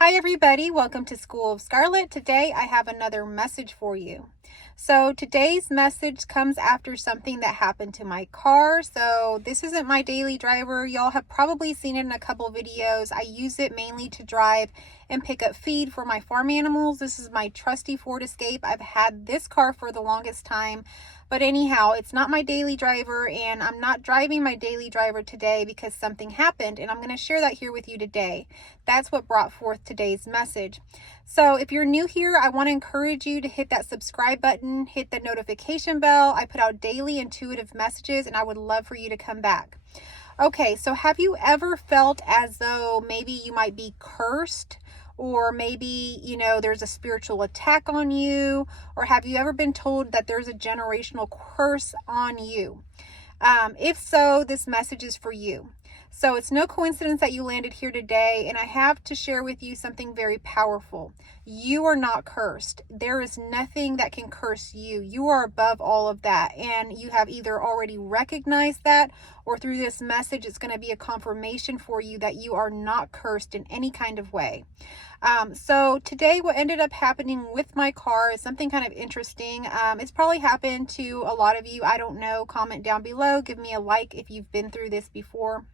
Hi everybody, welcome to School of Scarlet. Today I have another message for you. So today's message comes after something that happened to my car. So this isn't my daily driver. Y'all have probably seen it in a couple videos. I use it mainly to drive and pick up feed for my farm animals. This is my trusty Ford Escape. I've had this car for the longest time. But anyhow, it's not my daily driver, and I'm not driving my daily driver today because something happened, and I'm going to share that here with you today. That's what brought forth today's message. So if you're new here, I want to encourage you to hit that subscribe button, hit the notification bell. I put out daily intuitive messages, and I would love for you to come back. Okay, so have you ever felt as though maybe you might be cursed? Or maybe, there's a spiritual attack on you, or have you ever been told that there's a generational curse on you? If so, this message is for you. So it's no coincidence that you landed here today, and I have to share with you something very powerful. You are not cursed. There is nothing that can curse you. You are above all of that, and you have either already recognized that, or through this message, it's going to be a confirmation for you that you are not cursed in any kind of way. So today what ended up happening with my car is something kind of interesting. It's probably happened to a lot of you. I don't know. Comment down below. Give me a like if you've been through this before.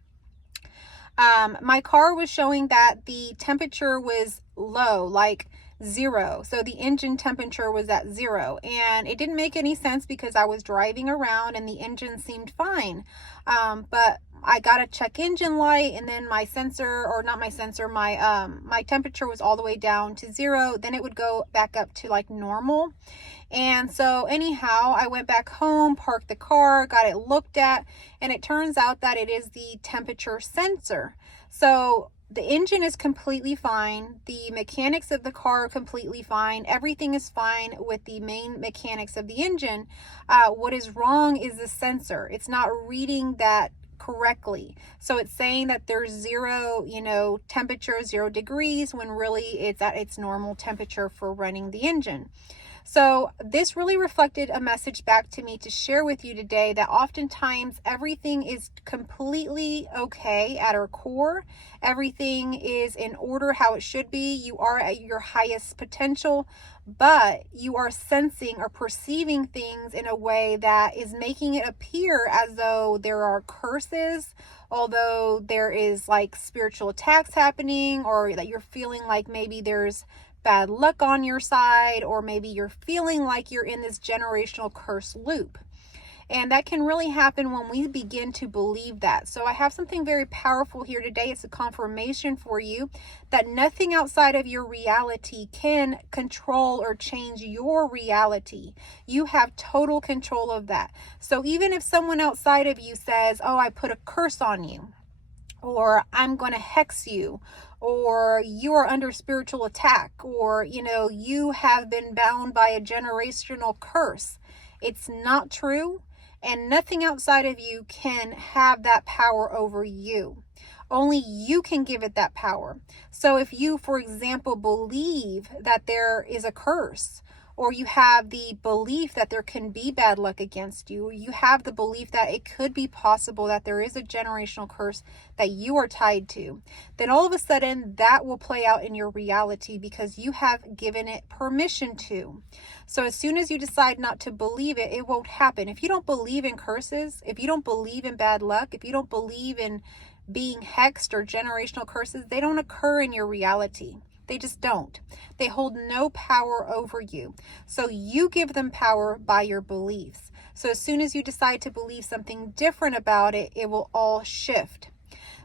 My car was showing that the temperature was low, like 0. So the engine temperature was at 0, and it didn't make any sense because I was driving around and the engine seemed fine. But I got a check engine light, and then my sensor, or not my sensor, my temperature was all the way down to 0. Then it would go back up to like normal. And so anyhow, I went back home, parked the car, got it looked at, and it turns out that it is the temperature sensor. So the engine is completely fine. The mechanics of the car are completely fine. Everything is fine with the main mechanics of the engine. What is wrong is the sensor. It's not reading that correctly. So it's saying that there's 0, temperature, 0 degrees, when really it's at its normal temperature for running the engine. So this really reflected a message back to me to share with you today, that oftentimes everything is completely okay at our core. Everything is in order how it should be. You are at your highest potential, but you are sensing or perceiving things in a way that is making it appear as though there are curses, although there is like spiritual attacks happening, or that you're feeling like maybe there's bad luck on your side, or maybe you're feeling like you're in this generational curse loop. And that can really happen when we begin to believe that. So I have something very powerful here today. It's a confirmation for you that nothing outside of your reality can control or change your reality. You have total control of that. So even if someone outside of you says, "Oh, I put a curse on you," or "I'm going to hex you," or "you are under spiritual attack," or, you have been bound by a generational curse, it's not true. And nothing outside of you can have that power over you. Only you can give it that power. So if you, for example, believe that there is a curse, or you have the belief that there can be bad luck against you, or you have the belief that it could be possible that there is a generational curse that you are tied to, then all of a sudden that will play out in your reality because you have given it permission to. So as soon as you decide not to believe it, it won't happen. If you don't believe in curses, if you don't believe in bad luck, if you don't believe in being hexed or generational curses, they don't occur in your reality. They just don't. They hold no power over you. So you give them power by your beliefs. So as soon as you decide to believe something different about it, it will all shift.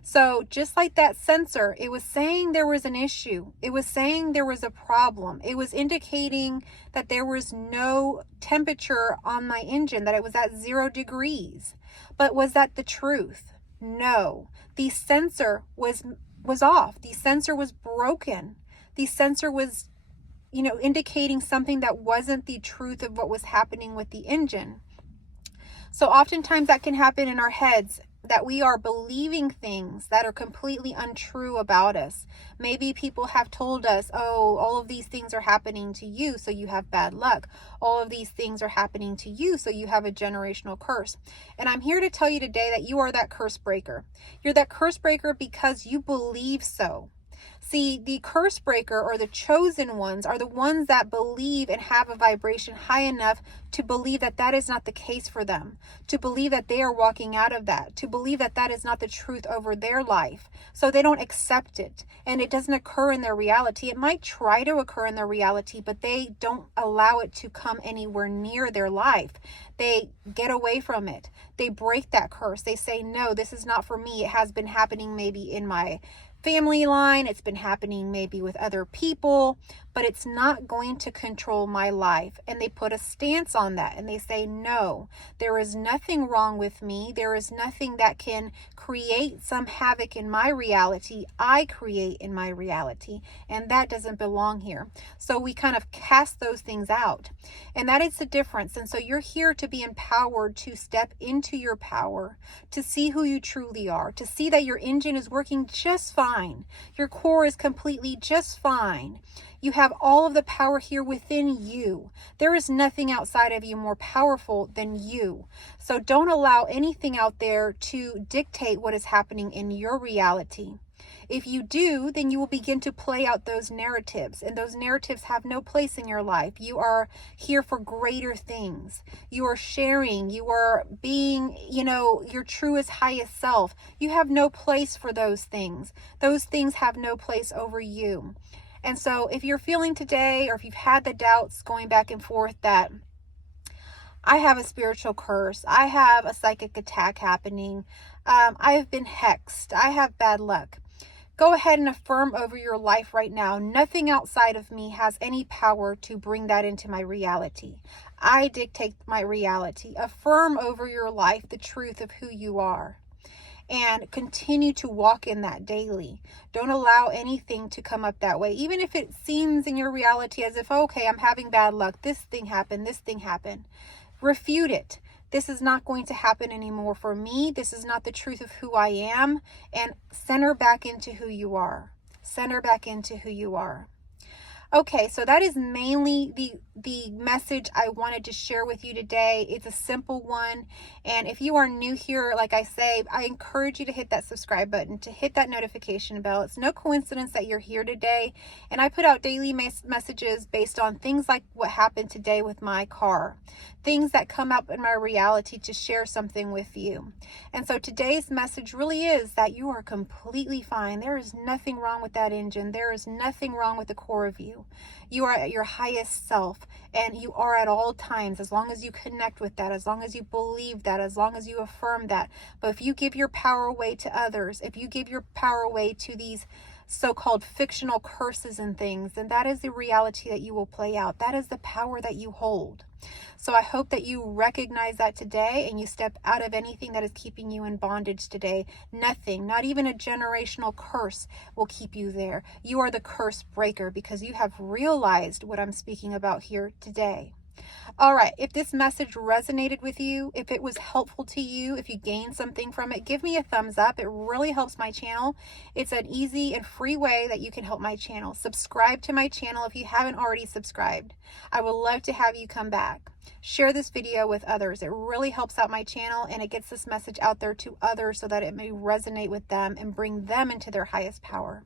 So just like that sensor, it was saying there was an issue. It was saying there was a problem. It was indicating that there was no temperature on my engine, that it was at 0 degrees. But was that the truth? No. The sensor was off. The sensor was broken. The sensor was, indicating something that wasn't the truth of what was happening with the engine. So oftentimes that can happen in our heads, that we are believing things that are completely untrue about us. Maybe people have told us, "Oh, all of these things are happening to you, so you have bad luck. All of these things are happening to you, so you have a generational curse." And I'm here to tell you today that you are that curse breaker. You're that curse breaker because you believe so. See, the curse breaker or the chosen ones are the ones that believe and have a vibration high enough to believe that that is not the case for them, to believe that they are walking out of that, to believe that that is not the truth over their life. So they don't accept it, and it doesn't occur in their reality. It might try to occur in their reality, but they don't allow it to come anywhere near their life. They get away from it. They break that curse. They say, no, this is not for me. It has been happening maybe in my family line, it's been happening maybe with other people, but it's not going to control my life. And they put a stance on that and they say, no, there is nothing wrong with me. There is nothing that can create some havoc in my reality. I create in my reality, and that doesn't belong here. So we kind of cast those things out, and that is the difference. And so you're here to be empowered to step into your power, to see who you truly are, to see that your engine is working just fine. Your core is completely just fine. You have all of the power here within you. There is nothing outside of you more powerful than you. So don't allow anything out there to dictate what is happening in your reality. If you do, then you will begin to play out those narratives, and those narratives have no place in your life. You are here for greater things. You are sharing, you are being, your truest, highest self. You have no place for those things. Those things have no place over you. And so if you're feeling today, or if you've had the doubts going back and forth that I have a spiritual curse, I have a psychic attack happening, I've been hexed, I have bad luck, go ahead and affirm over your life right now. Nothing outside of me has any power to bring that into my reality. I dictate my reality. Affirm over your life the truth of who you are, and continue to walk in that daily. Don't allow anything to come up that way. Even if it seems in your reality as if, okay, I'm having bad luck, this thing happened, refute it. This is not going to happen anymore for me. This is not the truth of who I am. And center back into who you are. Center back into who you are. Okay, so that is mainly the message I wanted to share with you today. It's a simple one. And if you are new here, like I say, I encourage you to hit that subscribe button, to hit that notification bell. It's no coincidence that you're here today. And I put out daily messages based on things like what happened today with my car, things that come up in my reality to share something with you. And so today's message really is that you are completely fine. There is nothing wrong with that engine. There is nothing wrong with the core of you. You are at your highest self, and you are at all times, as long as you connect with that, as long as you believe that, as long as you affirm that. But if you give your power away to others, if you give your power away to these so-called fictional curses and things, then that is the reality that you will play out. That is the power that you hold. So I hope that you recognize that today, and you step out of anything that is keeping you in bondage today. Nothing, not even a generational curse, will keep you there. You are the curse breaker because you have realized what I'm speaking about here today. All right, if this message resonated with you, if it was helpful to you, if you gained something from it, give me a thumbs up. It really helps my channel. It's an easy and free way that you can help my channel. Subscribe to my channel if you haven't already subscribed. I would love to have you come back. Share this video with others. It really helps out my channel, and it gets this message out there to others so that it may resonate with them and bring them into their highest power.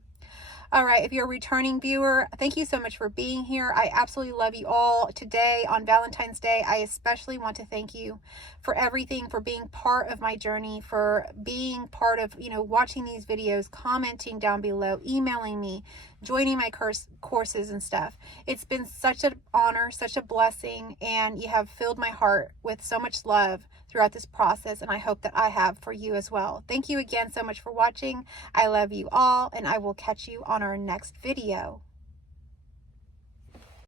All right, if you're a returning viewer, thank you so much for being here. I absolutely love you all. Today, on Valentine's Day, I especially want to thank you for everything, for being part of my journey, for being part of, watching these videos, commenting down below, emailing me, joining my courses and stuff. It's been such an honor, such a blessing, and you have filled my heart with so much love throughout this process, and I hope that I have for you as well. Thank you again so much for watching. I love you all, and I will catch you on our next video.